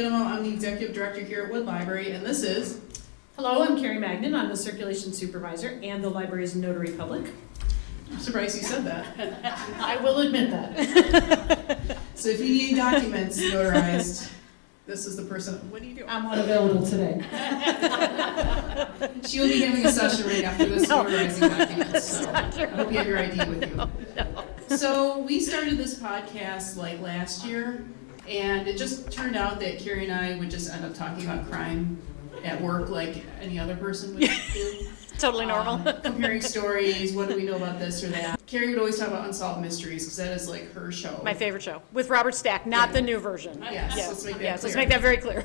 Goodham. I'm the Executive Director here at Wood Library, and this is... Hello, I'm Carrie Magnan. I'm the Circulation Supervisor and the library's Notary Public. I'm surprised you said that. I will admit that. So if you need documents notarized, this is the person. What do you do? I'm unavailable today. She will be having a session right after this notarizing documents, so I hope you have your ID with you. No. So we started this podcast like last year, and it just turned out that Carrie and I would just end up talking about crime at work like any other person would do. Totally normal. Comparing stories, what do we know about this or that. Carrie would always talk about unsolved mysteries because that is like her show. My favorite show with Robert Stack, not the new version. Yes, let's make that clear. Let's make that very clear.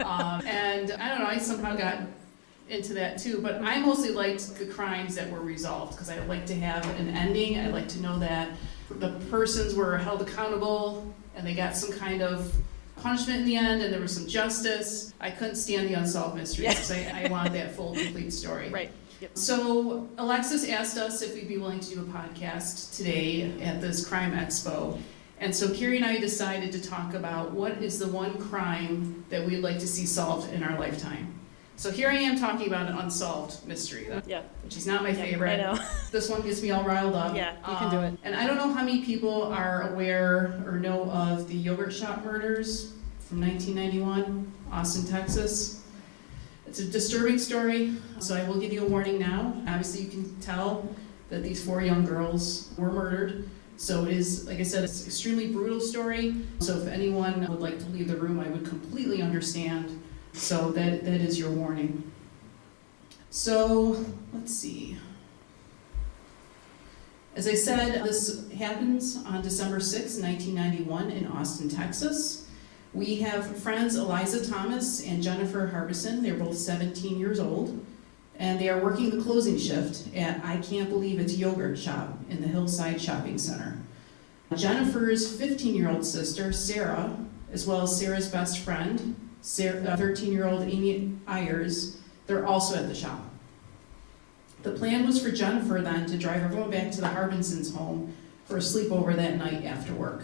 And I don't know, I somehow got into that too, but I mostly liked the crimes that were resolved because I like to have an ending. I like to know that the persons were held accountable and they got some kind of punishment in the end and there was some justice. I couldn't stand the unsolved mysteries because I wanted that full, complete story. Right. Yep. So Alexis asked us if we'd be willing to do a podcast today at this crime expo. And so Carrie and I decided to talk about what is the one crime that we'd like to see solved in our lifetime. So here I am talking about an unsolved mystery, which is not my favorite. I know. This one gets me all riled up. Yeah, you can do it. And I don't know how many people are aware or know of the yogurt shop murders from 1991, Austin, Texas. It's a disturbing story, so I will give you a warning now. Obviously, you can tell that these 4 young girls were murdered. So it is, like I said, it's an extremely brutal story. So if anyone would like to leave the room, I would completely understand. So that is your warning. So let's see. As I said, this happens on December 6, 1991 in Austin, Texas. We have friends Eliza Thomas and Jennifer Harbison. They're both 17 years old. And they are working the closing shift at I Can't Believe It's Yogurt Shop in the Hillside Shopping Center. Jennifer's 15-year-old sister, Sarah, as well as Sarah's best friend, 13-year-old Amy Ayers, they're also at the shop. The plan was for Jennifer then to drive everyone back to the Harbinsons' home for a sleepover that night after work.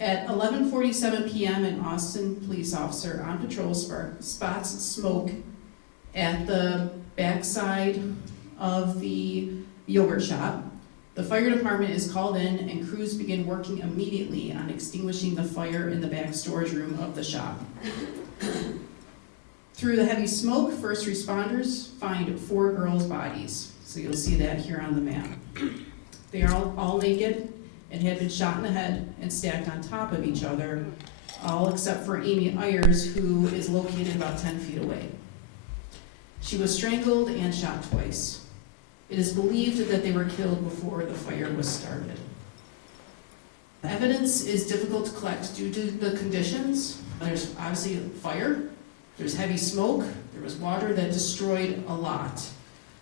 At 11:47 p.m., an Austin police officer on patrol spots smoke at the backside of the yogurt shop. The fire department is called in and crews begin working immediately on extinguishing the fire in the back storage room of the shop. Through the heavy smoke, first responders find 4 girls' bodies. So you'll see that here on the map. They are all naked and had been shot in the head and stacked on top of each other, all except for Amy Ayers, who is located about 10 feet away. She was strangled and shot twice. It is believed that they were killed before the fire was started. The evidence is difficult to collect due to the conditions. There's obviously fire, there's heavy smoke, there was water that destroyed a lot.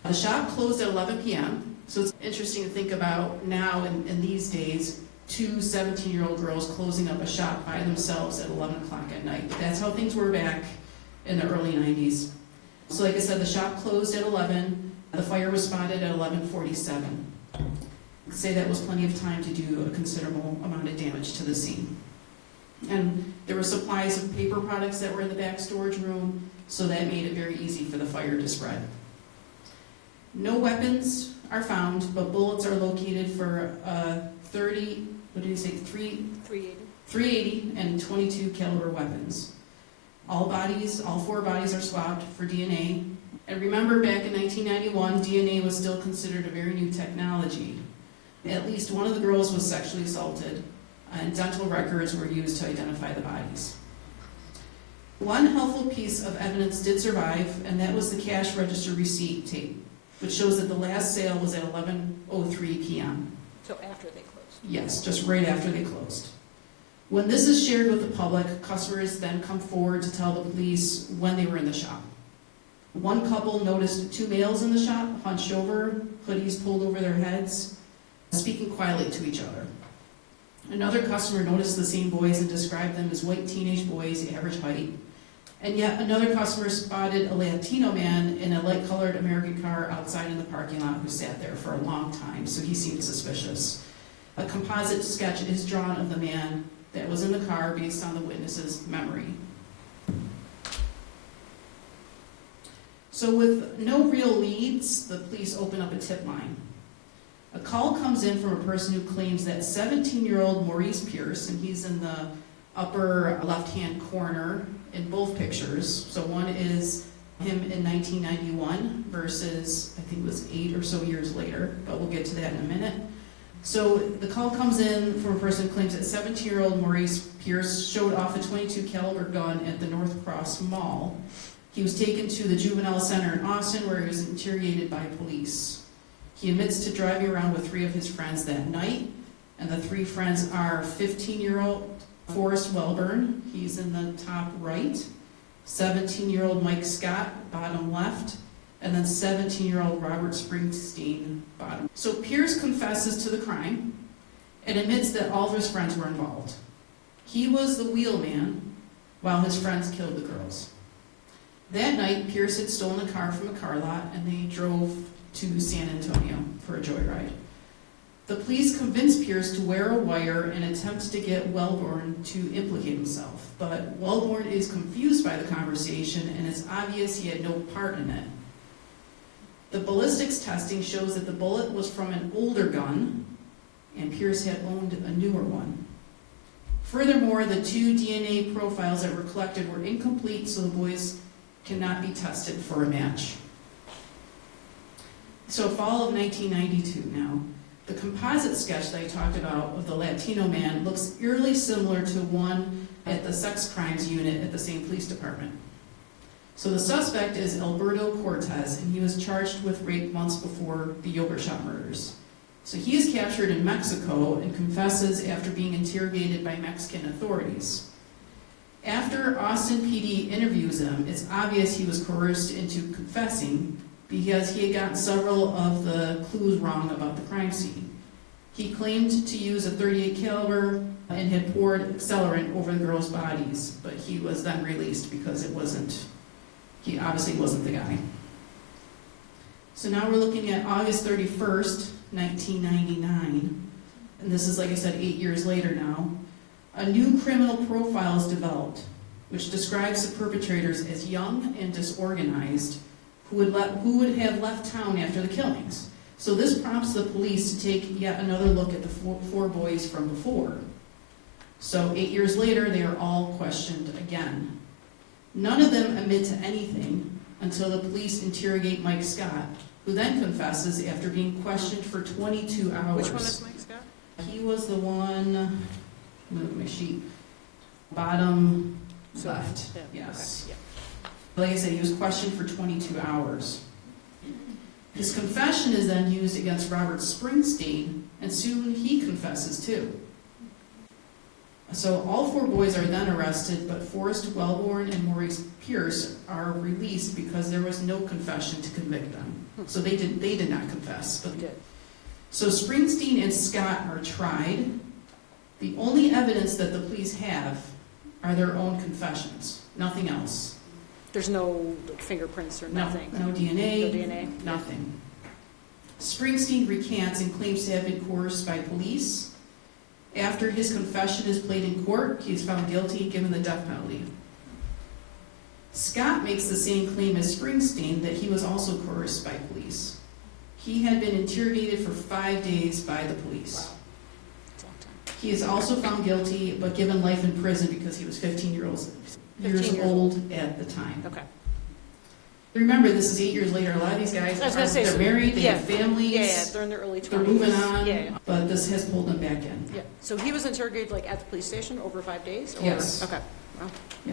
The shop closed at 11 p.m., so it's interesting to think about now in these days, 2 17-year-old girls closing up a shop by themselves at 11 o'clock at night. But that's how things were back in the early 90s. So like I said, the shop closed at 11. The fire was spotted at 11:47. I'd say that was plenty of time to do a considerable amount of damage to the scene. And there were supplies of paper products that were in the back storage room, so that made it very easy for the fire to spread. No weapons are found, but bullets are located for 380 and 22 caliber weapons. All 4 bodies are swabbed for DNA. And remember, back in 1991, DNA was still considered a very new technology. At least one of the girls was sexually assaulted, and dental records were used to identify the bodies. One helpful piece of evidence did survive, and that was the cash register receipt tape, which shows that the last sale was at 11:03 p.m. So after they closed. Yes, just right after they closed. When this is shared with the public, customers then come forward to tell the police when they were in the shop. One couple noticed 2 males in the shop, hunched over, hoodies pulled over their heads, speaking quietly to each other. Another customer noticed the same boys and described them as white teenage boys, average height. And yet another customer spotted a Latino man in a light-colored American car outside in the parking lot who sat there for a long time, so he seemed suspicious. A composite sketch is drawn of the man that was in the car based on the witness's memory. So with no real leads, the police open up a tip line. A call comes in from a person who claims that 17-year-old Maurice Pierce, and he's in the upper left-hand corner in both pictures. So one is him in 1991 versus, I think it was 8 or so years later, but we'll get to that in a minute. So the call comes in from a person who claims that 17-year-old Maurice Pierce showed off a .22 caliber gun at the North Cross Mall. He was taken to the juvenile center in Austin where he was interrogated by police. He admits to driving around with 3 of his friends that night, and the 3 friends are 15-year-old Forrest Welburn, he's in the top right, 17-year-old Mike Scott, bottom left, and then 17-year-old Robert Springsteen, bottom. So Pierce confesses to the crime and admits that all of his friends were involved. He was the wheelman while his friends killed the girls. That night, Pierce had stolen a car from a car lot and they drove to San Antonio for a joyride. The police convinced Pierce to wear a wire and attempt to get Welborn to implicate himself, but Welborn is confused by the conversation and it's obvious he had no part in it. The ballistics testing shows that the bullet was from an older gun and Pierce had owned a newer one. Furthermore, the 2 DNA profiles that were collected were incomplete, so the boys cannot be tested for a match. So fall of 1992 now. The composite sketch that I talked about of the Latino man looks eerily similar to one at the sex crimes unit at the same police department. So the suspect is Alberto Cortez, and he was charged with rape months before the yogurt shop murders. So he is captured in Mexico and confesses after being interrogated by Mexican authorities. After Austin PD interviews him, it's obvious he was coerced into confessing because he had gotten several of the clues wrong about the crime scene. He claimed to use a .38 caliber and had poured accelerant over the girls' bodies, but he was then released because he obviously wasn't the guy. So now we're looking at August 31st, 1999, and this is, like I said, 8 years later now. A new criminal profile is developed, which describes the perpetrators as young and disorganized, who would have left town after the killings. So this prompts the police to take yet another look at the 4 boys from before. So 8 years later, they are all questioned again. None of them admit to anything until the police interrogate Mike Scott, who then confesses after being questioned for 22 hours. Which one is Mike Scott? He was the one, I'm gonna look at my sheet, bottom left, Yeah, yes. okay, yeah. Like I said, he was questioned for 22 hours. His confession is then used against Robert Springsteen, and soon he confesses too. So all 4 boys are then arrested, but Forrest Welborn and Maurice Pierce are released because there was no confession to convict them. So they did not confess. But Did. so Springsteen and Scott are tried. The only evidence that the police have are their own confessions, nothing else. There's no fingerprints or nothing? No DNA. No DNA? Nothing. Springsteen recants and claims to have been coerced by police. After his confession is played in court, he is found guilty and given the death penalty. Scott makes the same claim as Springsteen that he was also coerced by police. He had been interrogated for 5 days by the police. Wow. That's a long time. He is also found guilty but given life in prison because he was 15 years 15 years old at the time. Okay. Remember, this is 8 years later. A lot of these guys, I was gonna say, they're married, they yeah. have families, Yeah, they're in their early 20s. they're moving on, Yeah. but this has pulled them back in. Yeah, so he was interrogated like at the police station over 5 days? Or? Yes. Okay. Wow. Yeah.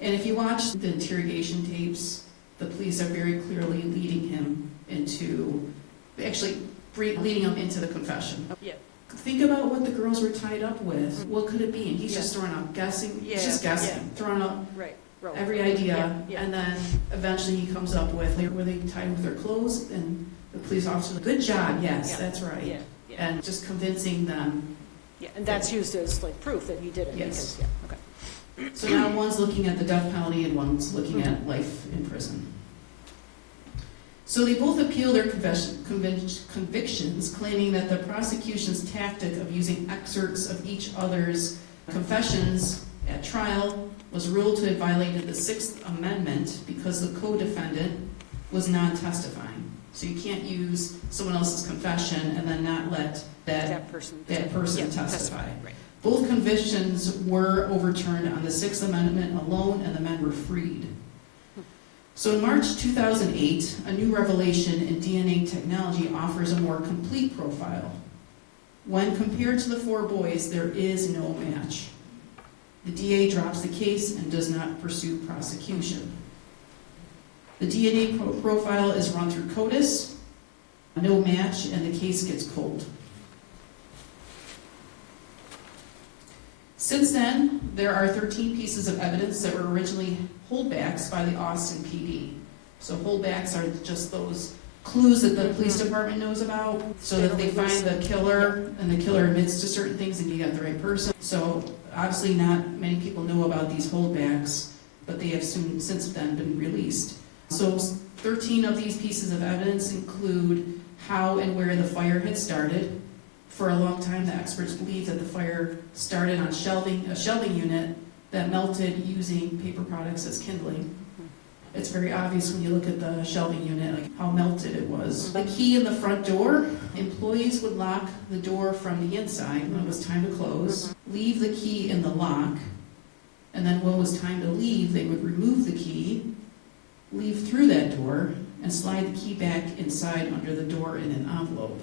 And if you watch the interrogation tapes, the police are very clearly leading him into, leading him into the confession. Yeah. Think about what the girls were tied up with. What could it be? And he's just throwing out guessing. Yeah. He's just guessing, throwing out Right. every idea, Yeah. and then eventually he comes up with, were they tied with their clothes? And the police officer, good job, yes, Yeah. that's right. Yeah. Yeah. And just convincing them. Yeah, and that's used as like proof that he did it. Yes. Because, yeah. Okay. So now one's looking at the death penalty and one's looking at life in prison. So they both appeal their convictions, claiming that the prosecution's tactic of using excerpts of each other's Confessions at trial was ruled to have violated the Sixth Amendment because the co-defendant was non-testifying. So you can't use someone else's confession and then not let that person Yeah, testify. Right. Both convictions were overturned on the Sixth Amendment alone, and the men were freed. So in March 2008, a new revelation in DNA technology offers a more complete profile. When compared to the 4 boys, there is no match. The DA drops the case and does not pursue prosecution. The DNA profile is run through CODIS, no match, and the case gets cold. Since then, there are 13 pieces of evidence that were originally holdbacks by the Austin PD. So holdbacks are just those clues that the police department knows about, so that they find the killer, and the killer admits to certain things and you got the right person. So obviously not many people know about these holdbacks, but they have since then been released. So 13 of these pieces of evidence include how and where the fire had started. For a long time, the experts believe that the fire started on a shelving unit that melted using paper products as kindling. It's very obvious when you look at the shelving unit, like how melted it was. The key in the front door, employees would lock the door from the inside when it was time to close, leave the key in the lock, and then when it was time to leave, they would remove the key, leave through that door, and slide the key back inside under the door in an envelope.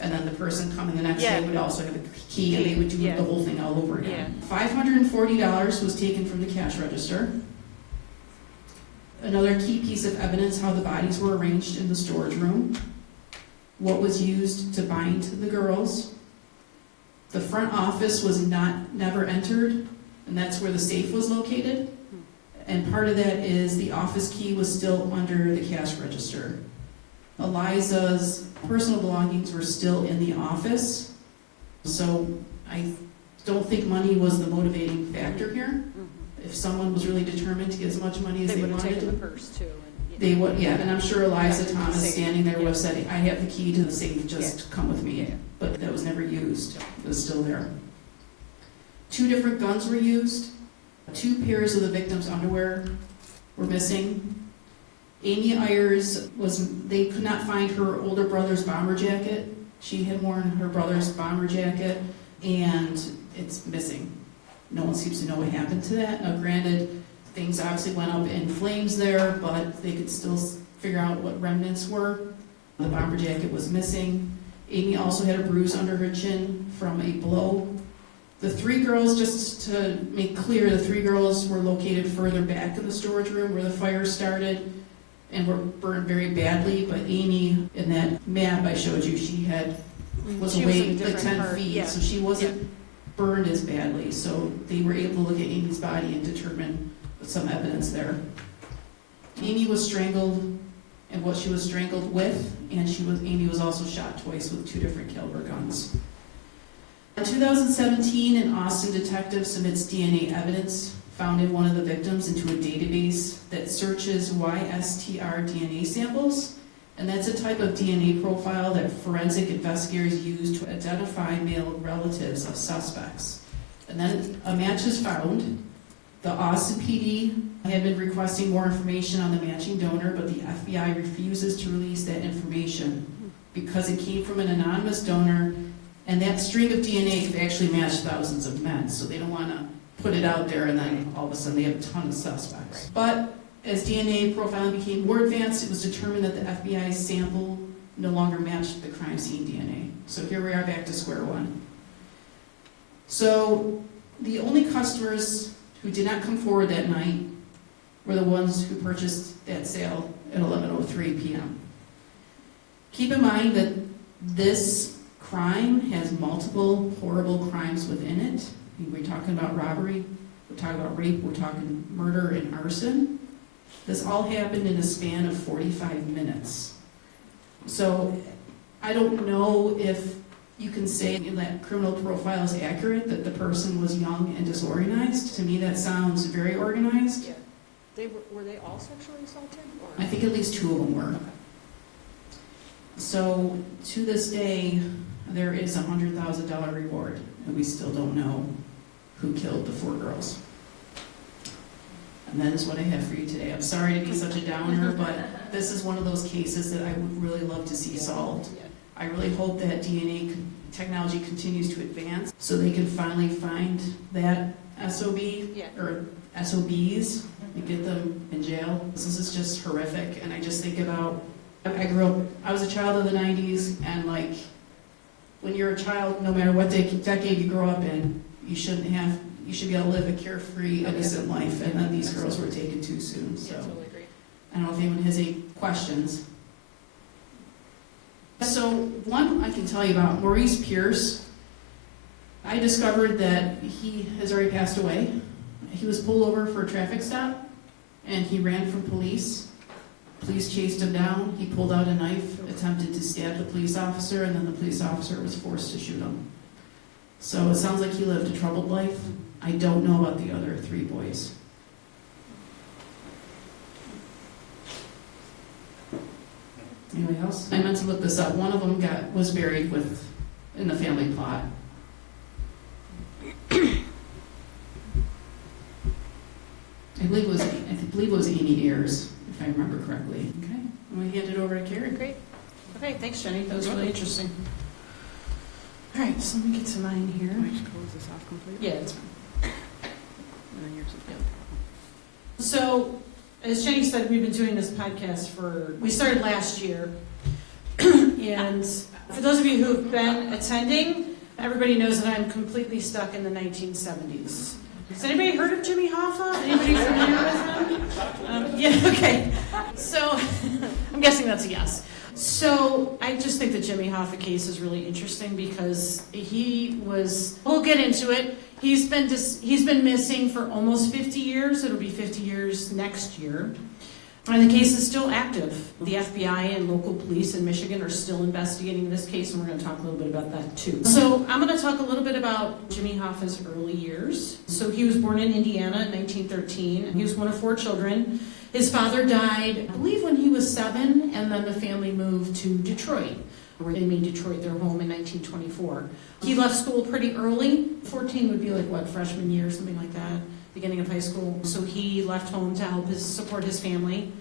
And then the person coming the next day would also have a key, and they would do the whole thing all over again. $540 was taken from the cash register. Another key piece of evidence, how the bodies were arranged in the storage room. What was used to bind the girls. The front office was never entered, and that's where the safe was located. And part of that is the office key was still under the cash register. Eliza's personal belongings were still in the office, so I don't think money was the motivating factor here. If someone was really determined to get as much money as they would have wanted, taken the purse too. they would, and I'm sure Eliza Yeah, Thomas safe. standing there would have said, I have the key to the safe, just come with me. Yeah. But that was never used, it was still there. 2 different guns were used. 2 pairs of the victim's underwear were missing. Amy Ayers they could not find her older brother's bomber jacket. She had worn her brother's bomber jacket, and it's missing. No one seems to know what happened to that. Now, granted, things obviously went up in flames there, but they could still figure out what remnants were. The bomber jacket was missing. Amy also had a bruise under her chin from a blow. The 3 girls, just to make clear, the 3 girls were located further back in the storage room where the fire started and were burned very badly, but Amy, in that map I showed you, was She away in a like different 10 part, feet, yeah. so she wasn't burned as badly, so they were able to look at Amy's body and determine some evidence there. Amy was strangled, and what she was strangled with, and Amy was also shot twice with 2 different caliber guns. In 2017, an Austin detective submits DNA evidence found in one of the victims into a database that searches YSTR DNA samples, and that's a type of DNA profile that forensic investigators use to identify male relatives of suspects. And then a match is found. The Austin PD had been requesting more information on the matching donor, but the FBI refuses to release that information because it came from an anonymous donor, and that string of DNA could actually match thousands of men, so they don't want to put it out there and then all of a sudden they have a ton of suspects. But as DNA profiling became more advanced, it was determined that the FBI's sample no longer matched the crime scene DNA. So here we are back to square one. So the only customers who did not come forward that night were the ones who purchased that sale at 11:03 p.m. Keep in mind that this crime has multiple horrible crimes within it. We're talking about robbery, we're talking about rape, we're talking murder and arson. This all happened in a span of 45 minutes. So I don't know if you can say that criminal profile is accurate, that the person was young and disorganized. To me, that sounds very organized. Yeah. Were they all sexually assaulted? Or? I think at least 2 of them were. Okay. So to this day, there is a $100,000 reward, and we still don't know who killed the 4 girls. And that is what I have for you today. I'm sorry to be such a downer, but this is one of those cases that I would really love to see solved. I really hope that DNA technology continues to advance so they can finally find that SOB or SOBs and get them in jail. This is just horrific, and I just think about, I was a child of the 90s, and like, when you're a child, no matter what decade you grow up in, you should be able to live a carefree, innocent life, and then these girls were taken too soon, so. Yeah, totally agree. I don't know if anyone has any questions. So, one I can tell you about, Maurice Pierce. I discovered that he has already passed away. He was pulled over for a traffic stop, and he ran from police. Police chased him down. He pulled out a knife, attempted to stab the police officer, and then the police officer was forced to shoot him. So it sounds like he lived a troubled life. I don't know about the other 3 boys. Anybody else? I meant to look this up. One of them was buried in the family plot. I believe it was Amy Ayers, if I remember correctly. Okay, I'm going to hand it over to Carrie. Great. Okay, thanks, Jenny. That was really interesting. All right, so let me get to mine here. I should close this off completely? Yeah, it's fine. And then yours is good. So, as Jenny said, we've been doing this podcast we started last year. And for those of you who have been attending, everybody knows that I'm completely stuck in the 1970s. Has anybody heard of Jimmy Hoffa? Anybody familiar with him? Yeah, okay. So, I'm guessing that's a yes. So, I just think the Jimmy Hoffa case is really interesting because we'll get into it. He's been missing for almost 50 years. It'll be 50 years next year. And the case is still active. The FBI and local police in Michigan are still investigating this case, and we're going to talk a little bit about that too. So I'm going to talk a little bit about Jimmy Hoffa's early years. So he was born in Indiana in 1913. He was one of 4 children. His father died, I believe, when he was 7, and then the family moved to Detroit, where they made Detroit their home in 1924. He left school pretty early. 14 would be like, freshman year, something like that, beginning of high school. So he left home to help support his family.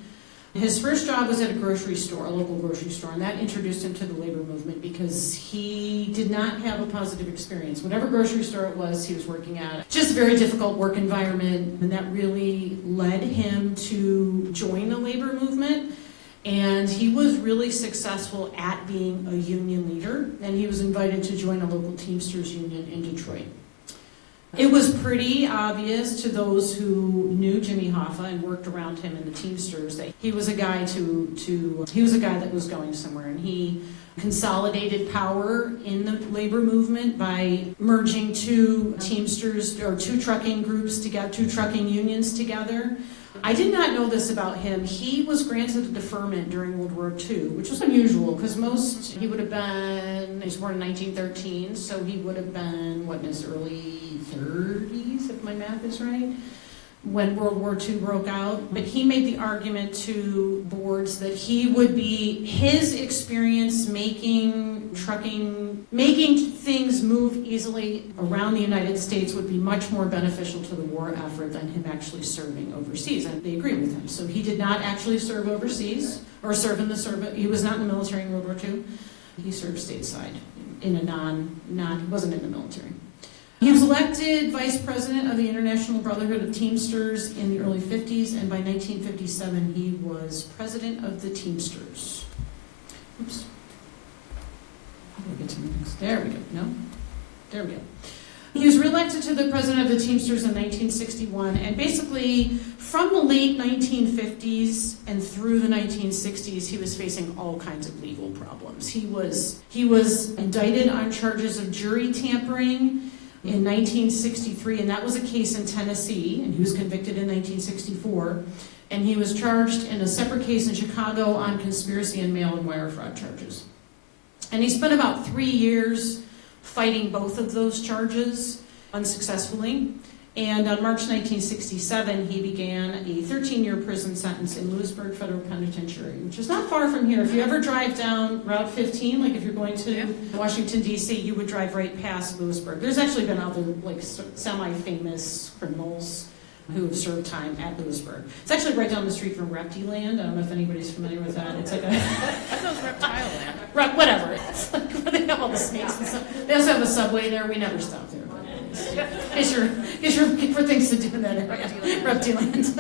His first job was at a grocery store, a local grocery store, and that introduced him to the labor movement because he did not have a positive experience. Whatever grocery store it was he was working at, just a very difficult work environment, and that really led him to join the labor movement. And he was really successful at being a union leader, and he was invited to join a local Teamsters union in Detroit. It was pretty obvious to those who knew Jimmy Hoffa and worked around him in the Teamsters that he was a guy that was going somewhere, and he consolidated power in the labor movement by merging 2 Teamsters or 2 trucking groups together, 2 trucking unions together. I did not know this about him. He was granted a deferment during World War II, which was unusual because he was born in 1913, so he would have been, in his early 30s, if my math is right, when World War II broke out. But he made the argument to boards that his experience making things move easily around the United States would be much more beneficial to the war effort than him actually serving overseas. And they agreed with him. So he did not actually serve overseas or serve in the service. He was not in the military in World War II. He served stateside in he wasn't in the military. He was elected vice president of the International Brotherhood of Teamsters in the early 50s, and by 1957 he was president of the Teamsters. Oops. How do I get to the next? There we go. No? There we go. He was reelected to the president of the Teamsters in 1961, and basically from the late 1950s and through the 1960s, he was facing all kinds of legal problems. He was indicted on charges of jury tampering in 1963, and that was a case in Tennessee, and he was convicted in 1964, and he was charged in a separate case in Chicago on conspiracy and mail and wire fraud charges. And he spent about 3 years fighting both of those charges unsuccessfully, And on March 1967, he began a 13-year prison sentence in Lewisburg Federal Penitentiary, which is not far from here. If you ever drive down Route 15, like if you're going to Washington, D.C., you would drive right past Lewisburg. There's actually been other like semi-famous criminals who have served time at Lewisburg. It's actually right down the street from Reptiland. I don't know if anybody's familiar with that. It's like a... I thought it was Reptile Land. Whatever. It's like where they have all the snakes and stuff. They also have a subway there. We never stop there. Get your for things to do in that area. Reptiland.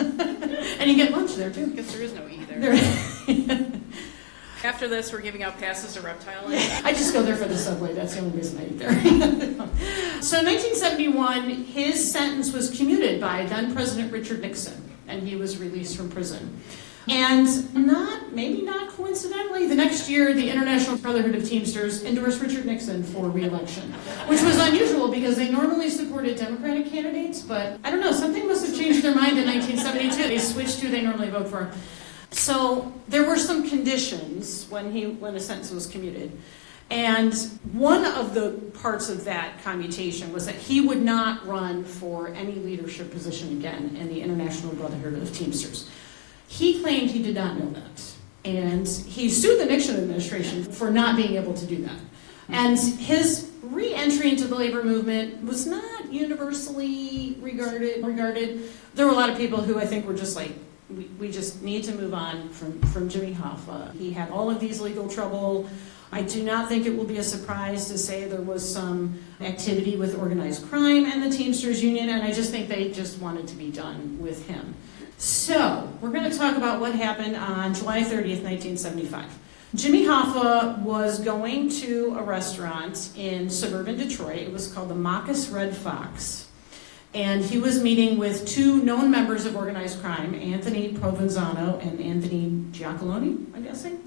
And you get lunch there too. I guess there is no E there. After this, we're giving out passes to Reptile Land. I just go there for the subway. That's the only reason I eat there. So in 1971, his sentence was commuted by then President Richard Nixon, and he was released from prison. And maybe not coincidentally, the next year, the International Brotherhood of Teamsters endorsed Richard Nixon for re-election, which was unusual because they normally supported Democratic candidates, but I don't know, something must have changed their mind in 1972. They switched who they normally vote for. So there were some conditions when a sentence was commuted. And one of the parts of that commutation was that he would not run for any leadership position again in the International Brotherhood of Teamsters. He claimed he did not know that. And he sued the Nixon administration for not being able to do that. And his re-entry into the labor movement was not universally regarded. There were a lot of people who I think were just like, we just need to move on from Jimmy Hoffa. He had all of these legal trouble. I do not think it will be a surprise to say there was some activity with organized crime and the Teamsters Union, and I just think they just wanted to be done with him. So, we're going to talk about what happened on July 30th, 1975. Jimmy Hoffa was going to a restaurant in suburban Detroit. It was called the Mockus Red Fox. And he was meeting with two known members of organized crime, Anthony Provenzano and Anthony Giacoloni, I'm guessing.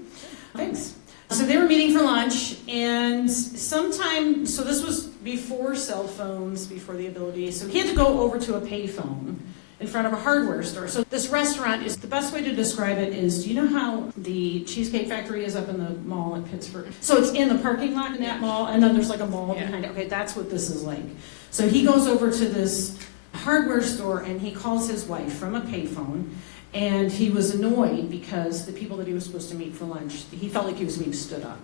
Thanks. So they were meeting for lunch, and so this was before cell phones, before the ability, so he had to go over to a payphone in front of a hardware store. So this restaurant is, the best way to describe it is, do you know how the Cheesecake Factory is up in the mall in Pittsburgh? So it's in the parking lot in that mall, and then there's like a mall behind it. Okay, that's what this is like. So he goes over to this hardware store, and he calls his wife from a payphone, and he was annoyed because the people that he was supposed to meet for lunch, he felt like he was being stood up.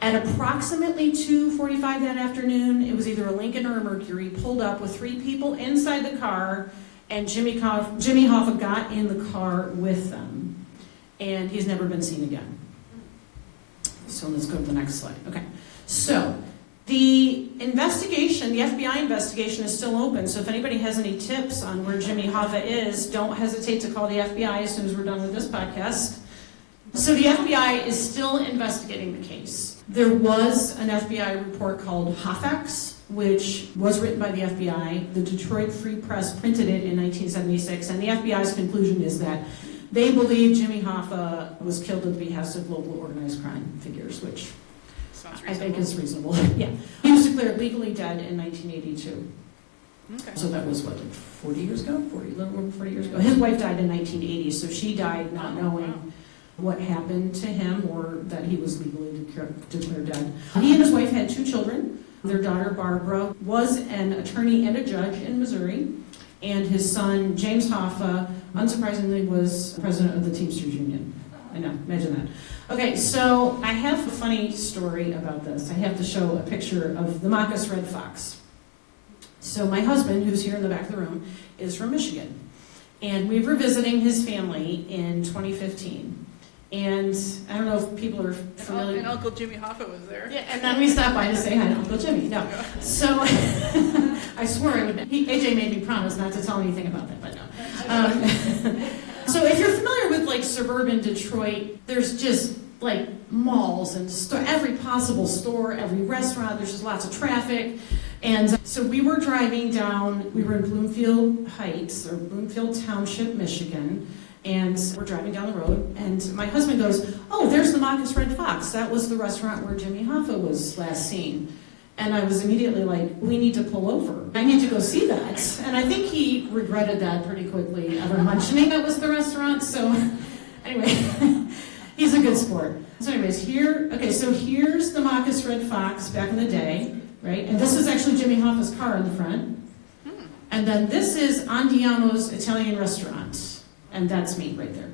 At approximately 2:45 that afternoon, it was either a Lincoln or a Mercury, pulled up with three people inside the car, and Jimmy Hoffa got in the car with them, and he's never been seen again. So let's go to the next slide. Okay, so the investigation, the FBI investigation is still open, so if anybody has any tips on where Jimmy Hoffa is, don't hesitate to call the FBI as soon as we're done with this podcast. So the FBI is still investigating the case. There was an FBI report called Hoffax, which was written by the FBI. The Detroit Free Press printed it in 1976, and the FBI's conclusion is that they believe Jimmy Hoffa was killed at the behest of local organized crime figures, which I think is reasonable. Yeah. He was declared legally dead in 1982. Okay. So that was, what, like 40 years ago? A little over 40 years ago. His wife died in 1980, so she died not knowing what happened to him or that he was legally declared dead. He and his wife had two children. Their daughter, Barbara, was an attorney and a judge in Missouri, and his son, James Hoffa, unsurprisingly, was president of the Teamsters Union. I know, imagine that. Okay, so I have a funny story about this. I have to show a picture of the Mockus Red Fox. So my husband, who's here in the back of the room, is from Michigan, and we were visiting his family in 2015. And I don't know if people are familiar. And Uncle Jimmy Hoffa was there. Yeah, and then we stopped by to say hi to Uncle Jimmy. No. So I swore I would. AJ made me promise not to tell anything about that, but no. So if you're familiar with like suburban Detroit, there's just like malls and every possible store, every restaurant. There's just lots of traffic. And so we were driving down. We were in Bloomfield Heights or Bloomfield Township, Michigan. And we're driving down the road, and my husband goes, "Oh, there's the Mockus Red Fox. That was the restaurant where Jimmy Hoffa was last seen." And I was immediately like, "We need to pull over. I need to go see that." And I think he regretted that pretty quickly, ever mentioning that was the restaurant. So anyway, he's a good sport. So anyways, so here's the Mockus Red Fox back in the day, right? And this is actually Jimmy Hoffa's car in the front. And then this is Andiamo's Italian restaurant, and that's me right there.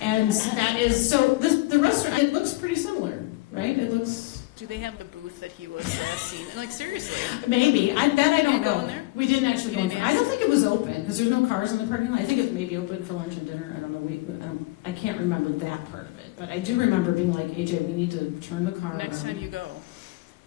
And that is, so the restaurant, it looks pretty similar, right? It looks... Do they have the booth that he was last seen? Like, seriously? Maybe. I don't You know. go in there? We didn't actually go in didn't there. I don't think it was open, because there's no cars in the parking lot. I think it may be open for lunch and dinner. I don't know. I can't remember that part of it. But I do remember being like, AJ, we need to turn the car Next around. time you go,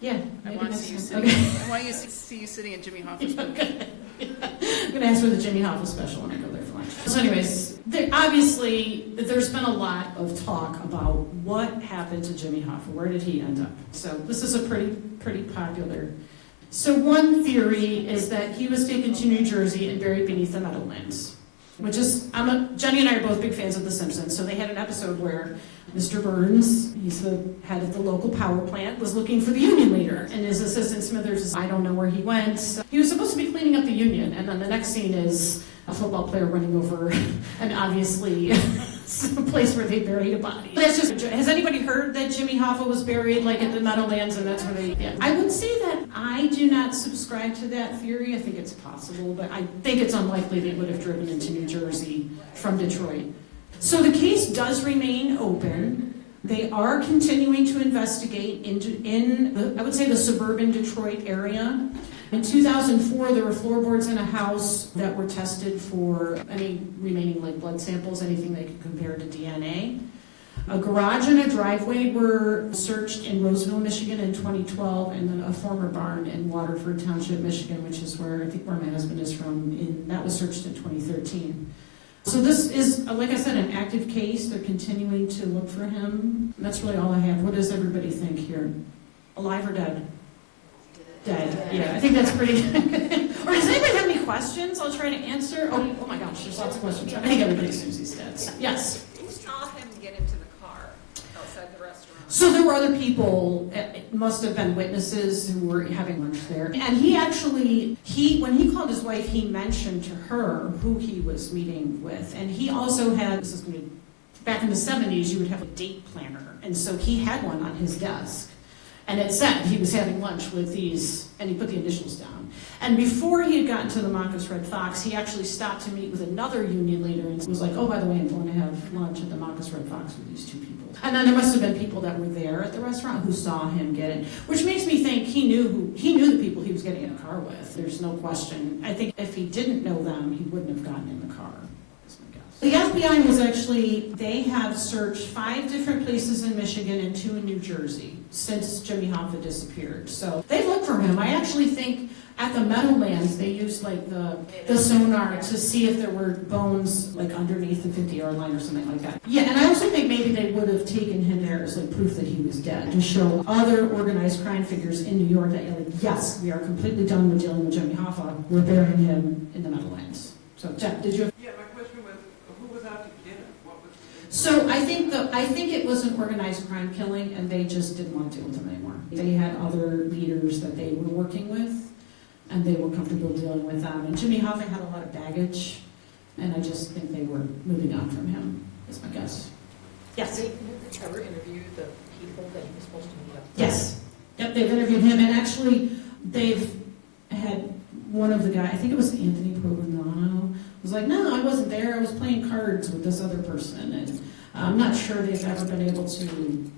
Yeah. I maybe want to next see you time. sitting. Okay. I want you to see you sitting in Jimmy Hoffa's booth. I'm going to ask for the Jimmy Hoffa special when I go there for lunch. So anyways, obviously, there's been a lot of talk about what happened to Jimmy Hoffa. Where did he end up? So this is a pretty popular. So one theory is that he was taken to New Jersey and buried beneath the Meadowlands, which is, Jenny and I are both big fans of The Simpsons, so they had an episode where Mr. Burns, he's the head of the local power plant, was looking for the union leader, and his assistant Smithers is, I don't know where he went. So he was supposed to be cleaning up the union, and then the next scene is a football player running over, and obviously a place where they buried a body. That's just, has anybody heard that Jimmy Hoffa was buried like in the Meadowlands, and that's where they, yeah. I would say that I do not subscribe to that theory. I think it's possible, but I think it's unlikely they would have driven into New Jersey from Detroit. So the case does remain open. They are continuing to investigate in the, I would say, the suburban Detroit area. In 2004, there were floorboards in a house that were tested for any remaining like blood samples, anything they could compare to DNA. A garage and a driveway were searched in Roseville, Michigan in 2012, and then a former barn in Waterford Township, Michigan, which is where I think where my husband is from, that was searched in 2013. So this is, like I said, an active case. They're continuing to look for him. That's really all I have. What does everybody think here? Alive or dead? Dead. Yeah, I think that's pretty. Or does anybody have any questions? I'll try to answer. Oh my gosh, there's lots of questions. I think everybody assumes he's dead. Yes. Who saw him get into the car outside the restaurant? So there were other people, it must have been witnesses who were having lunch there. And he actually, when he called his wife, he mentioned to her who he was meeting with. And he also had, this is going to, back in the 70s, you would have a date planner. And so he had one on his desk. And it said he was having lunch with these, and he put the initials down. And before he had gotten to the Marcus Red Fox, he actually stopped to meet with another union leader and was like, oh, by the way, I'm going to have lunch at the Marcus Red Fox with these two people. And then there must have been people that were there at the restaurant who saw him get it, which makes me think he knew the people he was getting in a car with. There's no question. I think if he didn't know them, he wouldn't have gotten in the car. The FBI was actually, they have searched 5 different places in Michigan and 2 in New Jersey since Jimmy Hoffa disappeared. So they've looked for him. I actually think at the Meadowlands, they used like the sonar to see if there were bones like underneath the 50-yard line or something like that. Yeah, and I also think maybe they would have taken him there as like proof that he was dead to show other organized crime figures in New York that, like, yes, we are completely done with dealing with Jimmy Hoffa. We're burying him in the Meadowlands. So, Jeff, did you have... Yeah, my question was, who was out to get him? What was So I think it was an organized crime killing, and they just didn't want to deal with him anymore. They had other leaders that they were working with, and they were comfortable dealing with them. And Jimmy Hoffa had a lot of baggage, and I just think they were moving on from him, is my guess. Yes? Did they ever interview the people that he was supposed to meet up with? Yes. Yep, they've interviewed him, and actually, they've had one of the guys, I think it was Anthony Provenzano, was like, no, I wasn't there, I was playing cards with this other person, and I'm not sure they've ever been able to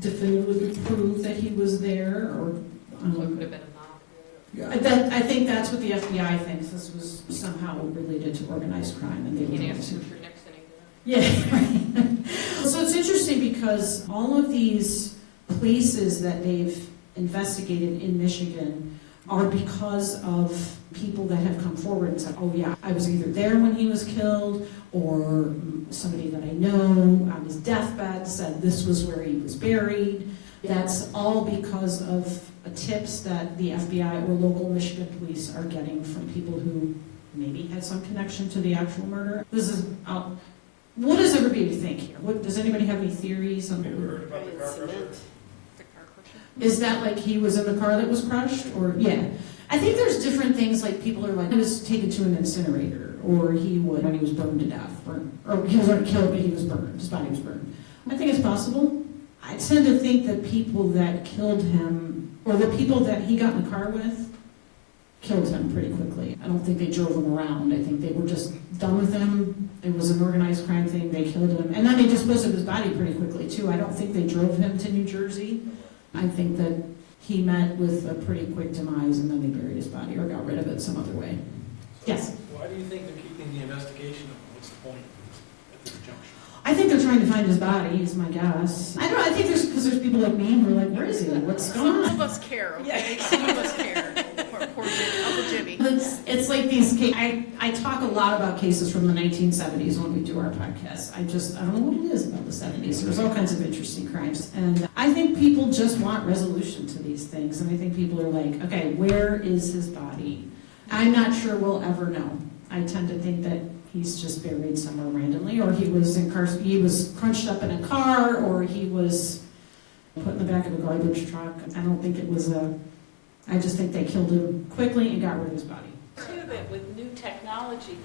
definitively prove that he was there, or... So it could have been a mob. I think that's what the FBI thinks. This was somehow related to organized crime, and they You were can able ask to. him for next anything. Yeah, right. So it's interesting because all of these places that they've investigated in Michigan are because of people that have come forward and said, oh yeah, I was either there when he was killed, or somebody that I know on his deathbed said this was where he was buried. That's all because of tips that the FBI or local Michigan police are getting from people who maybe had some connection to the actual murder. This is, what does everybody think here? Does anybody have any theories on Have you heard about the car crusher? The car crusher? Is that like he was in the car that was crushed? Or, yeah. I think there's different things, like people are like, he was taken to an incinerator, or he was burned to death, or he wasn't killed, but he was burned, his body was burned. I think it's possible. I tend to think that people that killed him, or the people that he got in the car with, killed him pretty quickly. I don't think they drove him around. I think they were just done with him. It was an organized crime thing. They killed him. And then they disposed of his body pretty quickly, too. I don't think they drove him to New Jersey. I think that he met with a pretty quick demise, and then they buried his body or got rid of it some other way. Yes? Why do you think they're keeping the investigation up? What's the point at this juncture? I think they're trying to find his body, is my guess. I don't know, I think because there's people like me who are like, where is he? What's going Some on? of us care, okay? Some of us care. Poor Jimmy, Uncle Jimmy. It's like these cases. I talk a lot about cases from the 1970s when we do our podcast. I don't know what it is about the 70s. There's all kinds of interesting crimes. And I think people just want resolution to these things. And I think people are like, okay, where is his body? I'm not sure we'll ever know. I tend to think that he's just buried somewhere randomly, or he was crunched up in a car, or he was put in the back of a garbage truck. I don't think it was I just think they killed him quickly and got rid of his body. Too, that with new technology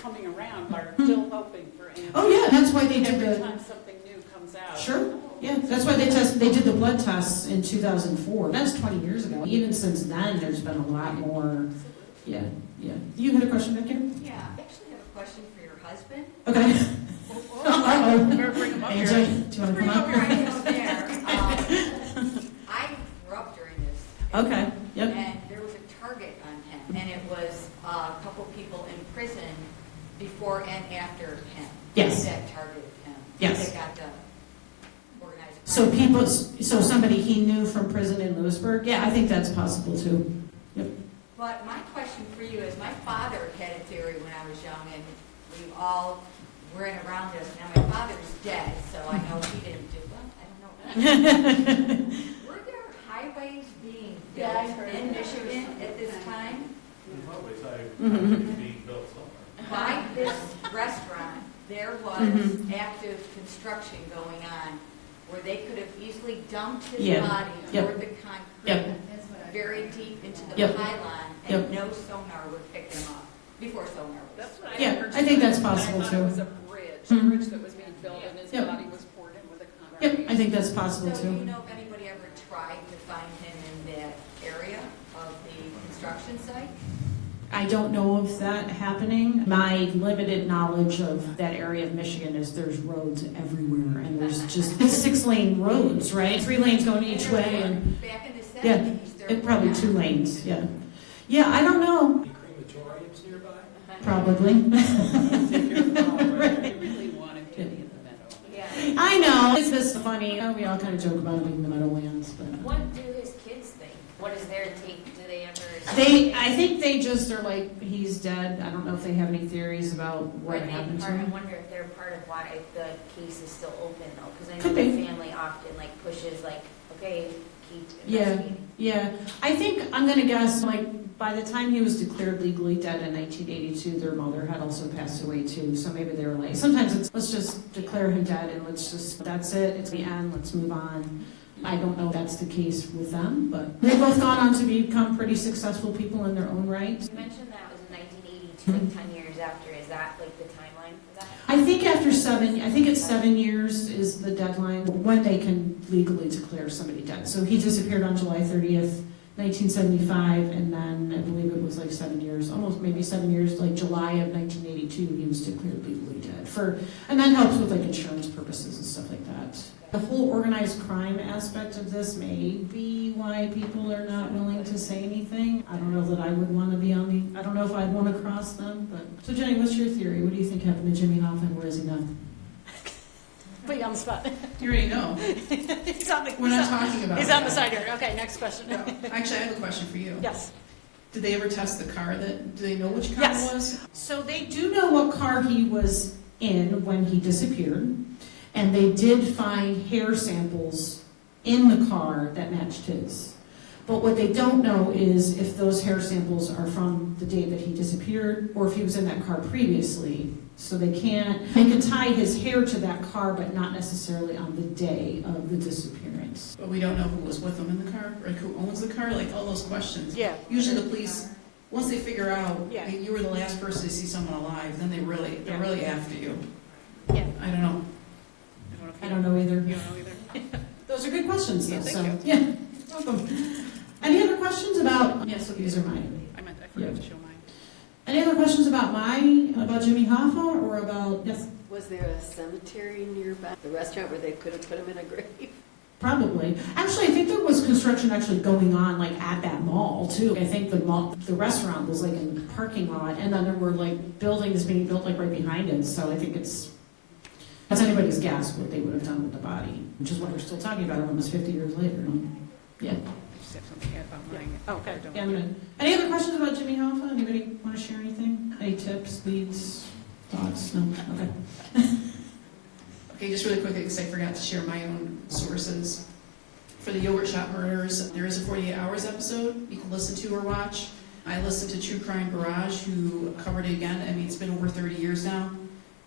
coming around, are still hoping for answers. Oh yeah, that's why they did Every the, time something new comes out. sure, yeah, that's why they did the blood tests in 2004. That's 20 years ago. Even since then, there's been a lot more, yeah. You had a question back here? Yeah, I actually have a question for your husband. Okay. Uh-oh. Better bring him up here. AJ, do you want to come up? Before I go there, I grew up during this. Okay, yep. And there was a target on him, and it was a couple people in prison before and after him. Yes. That targeted him. Yes. That got the organized crime. So somebody he knew from prison in Lewisburg? Yeah, I think that's possible too. But my question for you is, my father had a theory when I was young, and we all ran around this. Now, my father's dead, so I know he didn't do well. I don't know. Were there highways being built in Michigan at this time? Being built somewhere. By this restaurant, there was active construction going on where they could have easily dumped his Yeah. body Yep. toward the concrete, Yep. very deep into the Yep. pylon, Yep. and no sonar would pick them up before sonar was. That's what I Yeah, heard. I think that's And possible I thought too. it was a bridge, Mhm. bridge that was being built, and his Yep. body was poured in with a concrete. Yep, I think that's So possible do too. you know if anybody ever tried to find him in that area of the construction site? I don't know of that happening. My limited knowledge of that area of Michigan is there's roads everywhere, and there's just 6-lane roads, right? 3 lanes going each way, and Back in the Yeah, 70s, there it probably were 2 lanes, yeah. Yeah, I don't know, Any crematoriums nearby? probably. Take care of the problem, right? I really want him to be in the meadow. Yeah. I know, it's just funny. We all kind of joke about it being the Meadowlands, but. What do his kids think? What is their take? Do they ever? I think they just are like, he's dead. I don't know if they have any theories about what happened to I him. wonder if they're part of why the case is still open though, because I know Could be. the family often like pushes like, okay, keep Yeah. investigating. Yeah, I think, I'm gonna guess, like, by the time he was declared legally dead in 1982, their mother had also passed away too, so maybe they were like, sometimes it's, let's just declare him dead and let's just, that's it, it's the end, let's move on. I don't know if that's the case with them, but they've both gone on to become pretty successful people in their own right. You mentioned that was in 1982, like 10 years after. Is that like the timeline for that? I think it's 7 years is the deadline when they can legally declare somebody dead. So he disappeared on July 30th, 1975, and then I believe it was like 7 years, almost maybe 7 years, like July of 1982, he was declared legally dead. And that helps with like insurance purposes and stuff like that. The whole organized crime aspect of this may be why people are not willing to say anything. I don't know that I would want to be I don't know if I'd want to cross them, but. So Jenny, what's your theory? What do you think happened to Jimmy Hoffa and where is he now? Put you on the spot. You already know. He's on the, We're not talking about he's that. on the side here. Okay, next question. No. Actually, I have a question for you. Yes. Did they ever test the car do they know which car Yes. it was? So they do know what car he was in when he disappeared, and they did find hair samples in the car that matched his. But what they don't know is if those hair samples are from the date that he disappeared or if he was in that car previously. So they can tie his hair to that car, but not necessarily on the day of the disappearance. But we don't know who was with them in the car, like who owns the car, like all those questions. Yeah. Usually the police, once they figure out Yeah. that you were the last person to see someone alive, then they're really after you. Yeah. I don't know. I don't know either. You don't know either. Those are good questions, though. Yeah, thank so you. yeah, welcome. Any other questions about? Yes, these are mine. I questions about Jimmy Hoffa or about, yes, Was there a cemetery nearby, the restaurant where they could have put him in a grave? probably. Actually, I think there was construction actually going on like at that mall too. I think the restaurant was like in the parking lot, and then there were like buildings being built like right behind it. So I think that's anybody's guess what they would have done with the body, which is what we're still talking about almost 50 years later. Yeah. I just have something to add about mine. Okay. I don't- Yeah, I'm gonna. Any other questions about Jimmy Hoffa? Anybody want to share anything? Any tips, leads, thoughts? No. Okay. Okay, just really quickly, because I forgot to share my own sources. For the yogurt shop murders, there is a 48 Hours episode you can listen to or watch. I listened to True Crime Garage, who covered it again. I mean, it's been over 30 years now,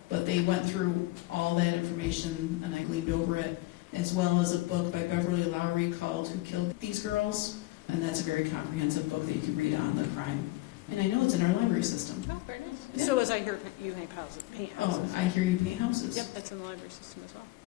but they went through all that information, and I gleaned over it, as well as a book by Beverly Lowry called Who Killed These Girls? And that's a very comprehensive book that you can read on the crime. And I know it's in our library system. Oh, very nice. Yeah. So as I hear you paint houses. Oh, I hear you paint houses. Yep, that's in the library system as well.